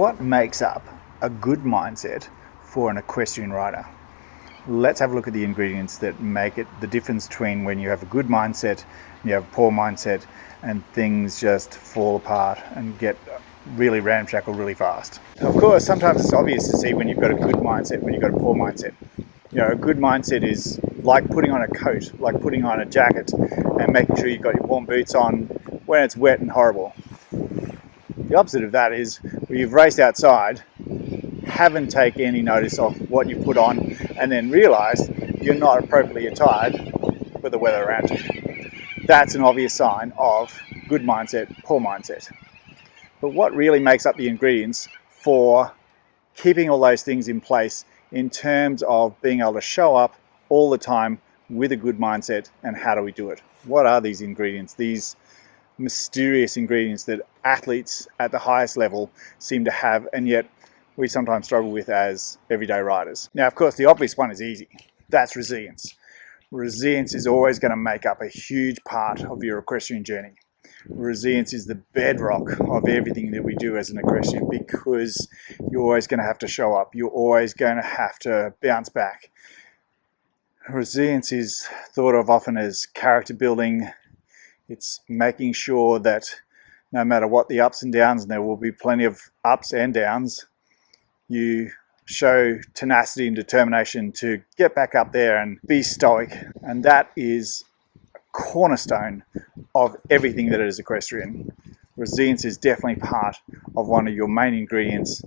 What makes up a good mindset for an equestrian rider? Let's have a look at the ingredients that make it the difference between when you have a good mindset and you have a poor mindset and things just fall apart and get really ramshackle really fast. Of course, sometimes it's obvious to see when you've got a good mindset, when you've got a poor mindset. You know, a good mindset is like putting on a coat, like putting on a jacket and making sure you've got your warm boots on when it's wet and horrible. The opposite of that is where you've raced outside, haven't taken any notice of what you put on, and then realised you're not appropriately attired with the weather around you. That's an obvious sign of good mindset, poor mindset. But what really makes up the ingredients for keeping all those things in place in terms of being able to show up all the time with a good mindset, and how do we do it? What are these ingredients? These mysterious ingredients that athletes at the highest level seem to have, and yet we sometimes struggle with as everyday riders. Now, of course, the obvious one is easy. That's resilience. Resilience is always going to make up a huge part of your equestrian journey. Resilience is the bedrock of everything that we do as an equestrian, because you're always going to have to show up. You're always going to have to bounce back. Resilience is thought of often as character building. It's making sure that no matter what the ups and downs, and there will be plenty of ups and downs, you show tenacity and determination to get back up there and be stoic. And that is a cornerstone of everything that is equestrian. Resilience is definitely part of one of your main ingredients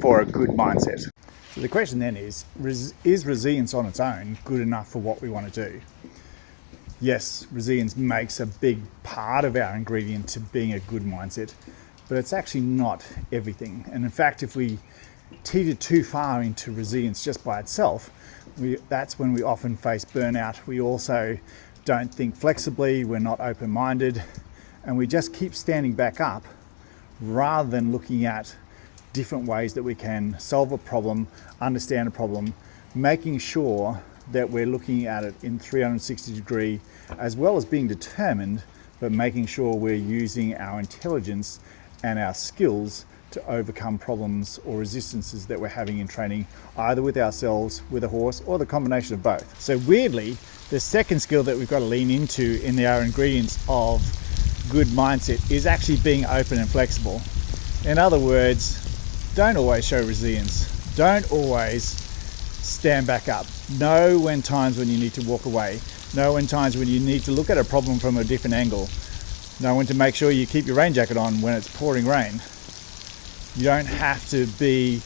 for a good mindset. So the question then is resilience on its own good enough for what we want to do? Yes, resilience makes a big part of our ingredient to being a good mindset, but it's actually not everything. And in fact, if we teeter too far into resilience just by itself, that's when we often face burnout. We also don't think flexibly, we're not open-minded, and we just keep standing back up rather than looking at different ways that we can solve a problem, understand a problem, making sure that we're looking at it in 360 degree, as well as being determined, but making sure we're using our intelligence and our skills to overcome problems or resistances that we're having in training, either with ourselves, with a horse, or the combination of both. So weirdly, the second skill that we've got to lean into in our ingredients of good mindset is actually being open and flexible. In other words, don't always show resilience. Don't always stand back up. Know when times when you need to walk away. Know when times when you need to look at a problem from a different angle. Know when to make sure you keep your rain jacket on when it's pouring rain. You don't have to be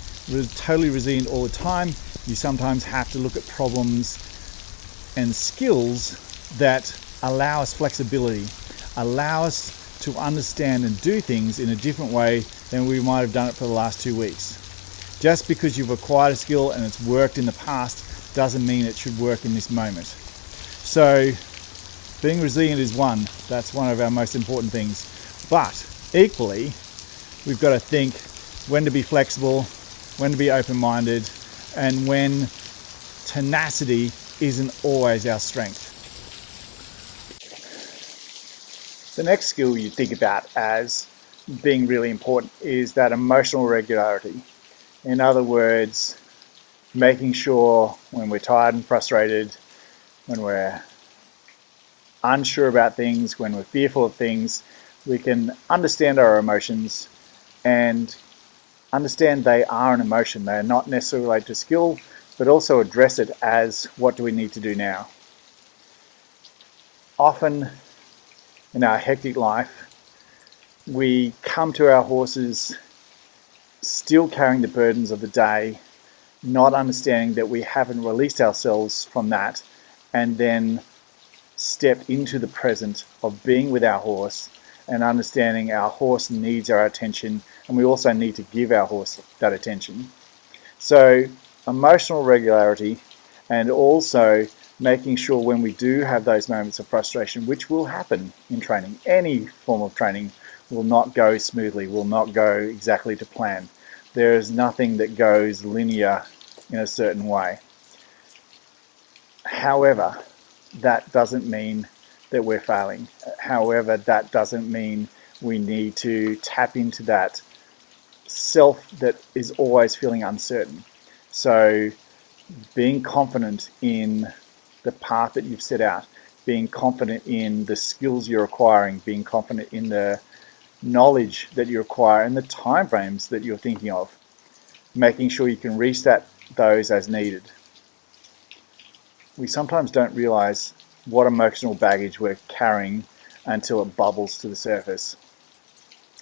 totally resilient all the time. You sometimes have to look at problems and skills that allow us flexibility, allow us to understand and do things in a different way than we might have done it for the last 2 weeks. Just because you've acquired a skill and it's worked in the past doesn't mean it should work in this moment. So being resilient is one. That's one of our most important things. But equally, we've got to think when to be flexible, when to be open-minded, and when tenacity isn't always our strength. The next skill you think about as being really important is that emotional regularity. In other words, making sure when we're tired and frustrated, when we're unsure about things, when we're fearful of things, we can understand our emotions and understand they are an emotion. They're not necessarily related to skill, but also address it as, what do we need to do now? Often in our hectic life, we come to our horses still carrying the burdens of the day, not understanding that we haven't released ourselves from that, and then stepped into the present of being with our horse and understanding our horse needs our attention, and we also need to give our horse that attention. So emotional regularity, and also making sure when we do have those moments of frustration, which will happen in training, any form of training will not go smoothly, will not go exactly to plan. There is nothing that goes linear in a certain way. However, that doesn't mean that we're failing. However, that doesn't mean we need to tap into that self that is always feeling uncertain. So being confident in the path that you've set out, being confident in the skills you're acquiring, being confident in the knowledge that you acquire and the timeframes that you're thinking of, making sure you can reset those as needed. We sometimes don't realize what emotional baggage we're carrying until it bubbles to the surface.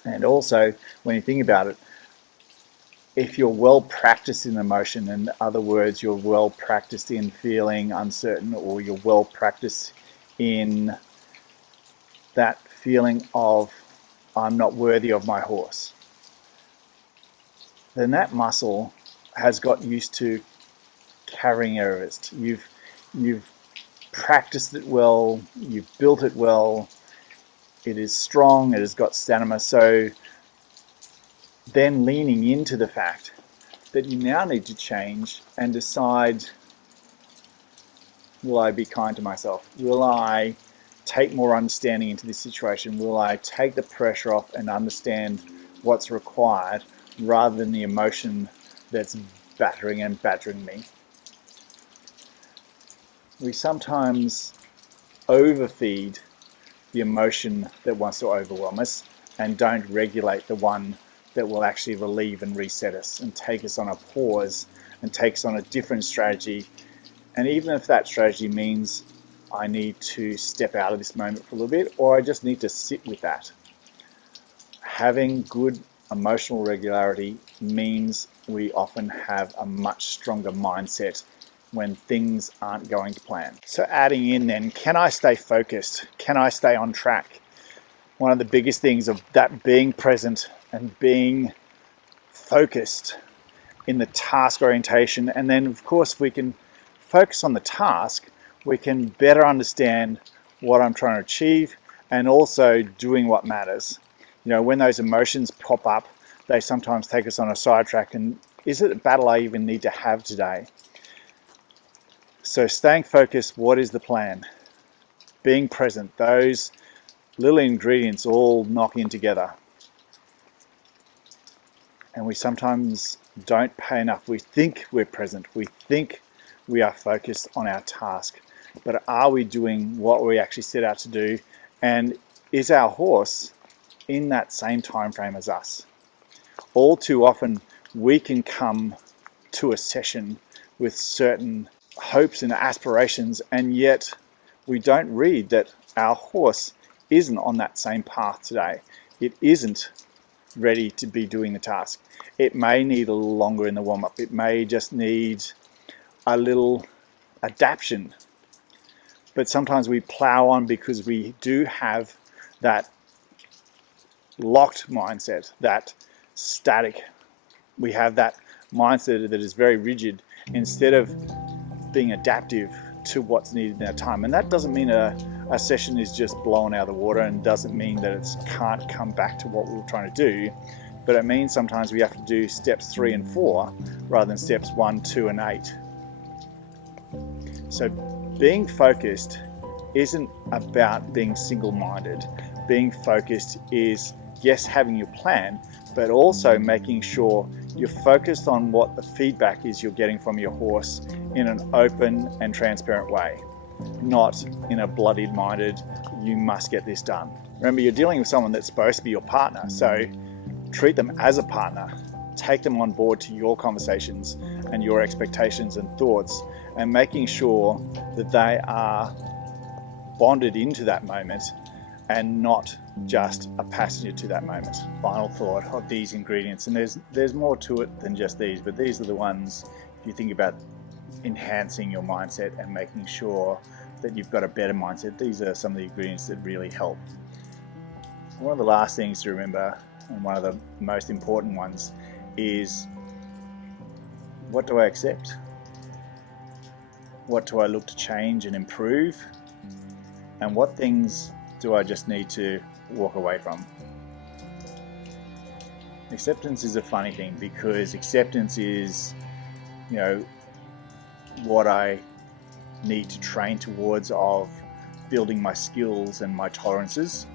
And also, when you think about it, if you're well practiced in emotion, in other words, you're well practiced in feeling uncertain, or you're well practiced in that feeling of I'm not worthy of my horse, then that muscle has got used to carrying Everest. You've practiced it well, you've built it well, it is strong, it has got stamina. So then leaning into the fact that you now need to change and decide, will I be kind to myself? Will I take more understanding into this situation? Will I take the pressure off and understand what's required rather than the emotion that's battering and badgering me? We sometimes overfeed the emotion that wants to overwhelm us and don't regulate the one that will actually relieve and reset us and take us on a pause and take us on a different strategy. And even if that strategy means I need to step out of this moment for a little bit, or I just need to sit with that. Having good emotional regularity means we often have a much stronger mindset when things aren't going to plan. So adding in then, can I stay focused? Can I stay on track? One of the biggest things of that being present and being focused in the task orientation. And then of course, if we can focus on the task, we can better understand what I'm trying to achieve and also doing what matters. You know, when those emotions pop up, they sometimes take us on a sidetrack, and is it a battle I even need to have today? So staying focused, what is the plan? Being present, those little ingredients all knock in together. And we sometimes don't pay enough. We think we're present. We think we are focused on our task. But are we doing what we actually set out to do? And is our horse in that same time frame as us? All too often, we can come to a session with certain hopes and aspirations, and yet we don't read that our horse isn't on that same path today. It isn't ready to be doing the task. It may need a little longer in the warm-up. It may just need a little adaptation. But sometimes we plow on because we do have that locked mindset, that static. We have that mindset that is very rigid instead of being adaptive to what's needed in our time. And that doesn't mean a session is just blown out of the water, and doesn't mean that it can't come back to what we were trying to do. But it means sometimes we have to do steps 3 and 4 rather than steps 1, 2, and 8. So being focused isn't about being single-minded. Being focused is, yes, having your plan, but also making sure you're focused on what the feedback is you're getting from your horse in an open and transparent way, not in a bloodied-minded, you must get this done. Remember, you're dealing with someone that's supposed to be your partner, so treat them as a partner. Take them on board to your conversations and your expectations and thoughts, and making sure that they are bonded into that moment and not just a passenger to that moment. Final thought of these ingredients, and there's more to it than just these, but these are the ones, if you think about enhancing your mindset and making sure that you've got a better mindset, these are some of the ingredients that really help. One of the last things to remember, and one of the most important ones, is what do I accept? What do I look to change and improve? And what things do I just need to walk away from? Acceptance is a funny thing, because acceptance is, you know, what I need to train towards of building my skills and my tolerances,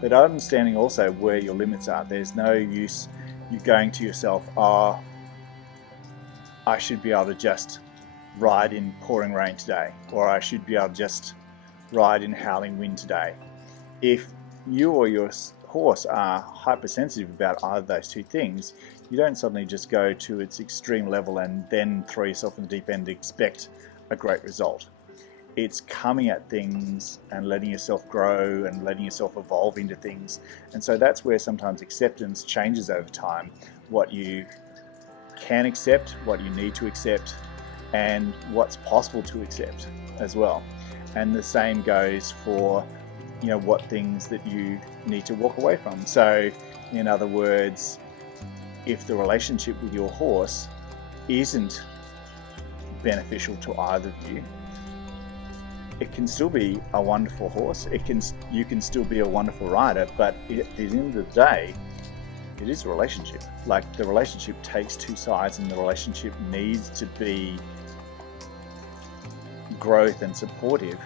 but understanding also where your limits are. There's no use you're going to yourself, oh, I should be able to just ride in pouring rain today, or I should be able to just ride in howling wind today. If you or your horse are hypersensitive about either of those two things, you don't suddenly just go to its extreme level and then throw yourself in the deep end and expect a great result. It's coming at things and letting yourself grow and letting yourself evolve into things. And so that's where sometimes acceptance changes over time. What you can accept, what you need to accept, and what's possible to accept as well. And the same goes for, you know, what things that you need to walk away from. So in other words, if the relationship with your horse isn't beneficial to either of you, it can still be a wonderful horse. You can still be a wonderful rider, but at the end of the day, it is a relationship. Like, the relationship takes two sides, and the relationship needs to be growth and supportive.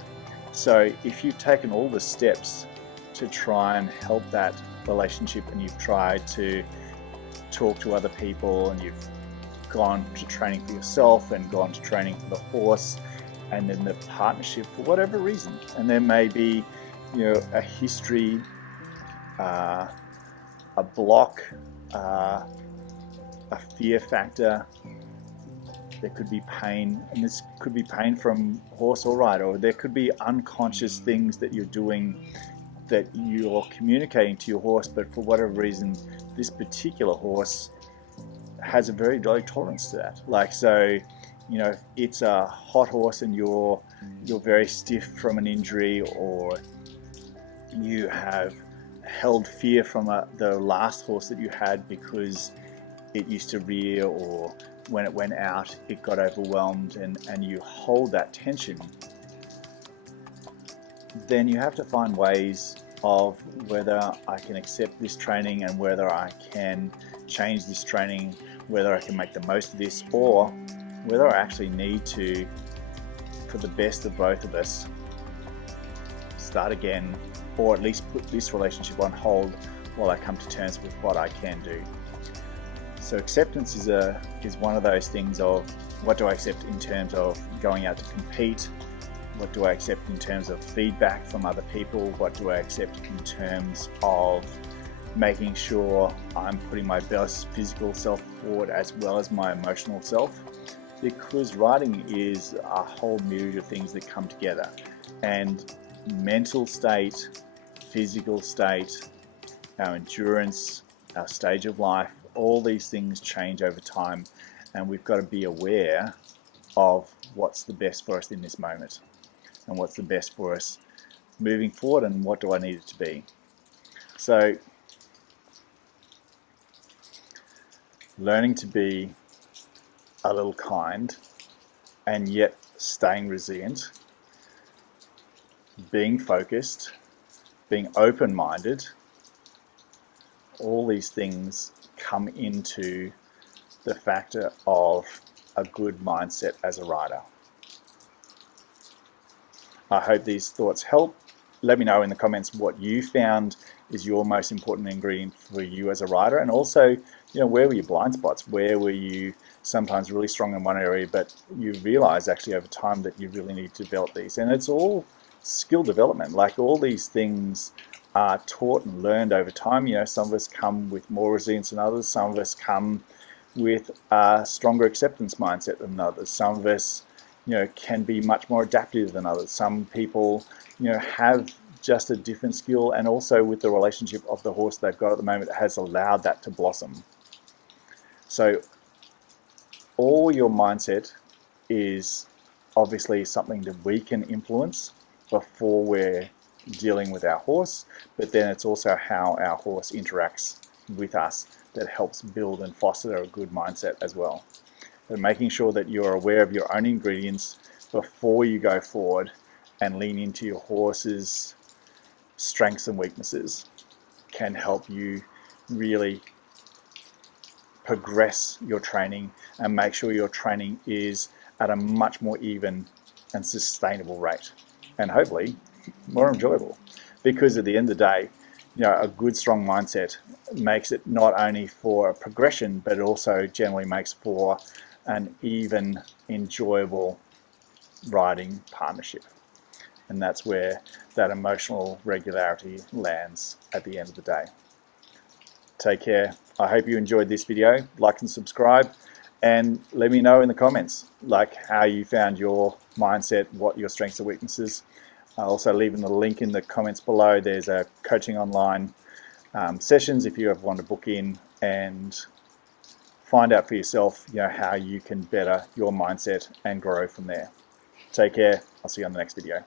So if you've taken all the steps to try and help that relationship, and you've tried to talk to other people, and you've gone to training for yourself and gone to training for the horse, and then the partnership, for whatever reason, and there may be, you know, a history, a block, a fear factor. There could be pain, and this could be pain from horse or rider, or there could be unconscious things that you're doing that you're communicating to your horse, but for whatever reason, this particular horse has a very low tolerance to that. Like, so, you know, if it's a hot horse and you're very stiff from an injury, or you have held fear from the last horse that you had because it used to rear, or when it went out it got overwhelmed, and you hold that tension, then you have to find ways of whether I can accept this training, and whether I can change this training, whether I can make the most of this, or whether I actually need to, for the best of both of us, start again, or at least put this relationship on hold while I come to terms with what I can do. So acceptance is one of those things of, what do I accept in terms of going out to compete? What do I accept in terms of feedback from other people? What do I accept in terms of making sure I'm putting my best physical self forward as well as my emotional self? Because riding is a whole myriad of things that come together, and mental state, physical state, our endurance, our stage of life, all these things change over time, and we've got to be aware of what's the best for us in this moment, and what's the best for us moving forward, and what do I need it to be. So learning to be a little kind, and yet staying resilient, being focused, being open-minded, all these things come into the factor of a good mindset as a rider. I hope these thoughts help. Let me know in the comments what you found is your most important ingredient for you as a rider, and also, you know, where were your blind spots? Where were you sometimes really strong in one area, but you realize actually over time that you really need to develop these? And it's all skill development. Like, all these things are taught and learned over time. You know, some of us come with more resilience than others. Some of us come with a stronger acceptance mindset than others. Some of us, you know, can be much more adaptive than others. Some people, you know, have just a different skill, and also with the relationship of the horse they've got at the moment has allowed that to blossom. So all your mindset is obviously something that we can influence before we're dealing with our horse, but then it's also how our horse interacts with us that helps build and foster a good mindset as well. So making sure that you're aware of your own ingredients before you go forward and lean into your horse's strengths and weaknesses can help you really progress your training and make sure your training is at a much more even and sustainable rate, and hopefully more enjoyable. Because at the end of the day, a good strong mindset makes it not only for progression, but it also generally makes for an even enjoyable riding partnership. And that's where that emotional regularity lands at the end of the day. Take care. I hope you enjoyed this video. Like and subscribe, and let me know in the comments like how you found your mindset, what your strengths and weaknesses. I'll also leave in the link in the comments below. There's a coaching online sessions if you ever want to book in and find out for yourself, how you can better your mindset and grow from there. Take care. I'll see you on the next video.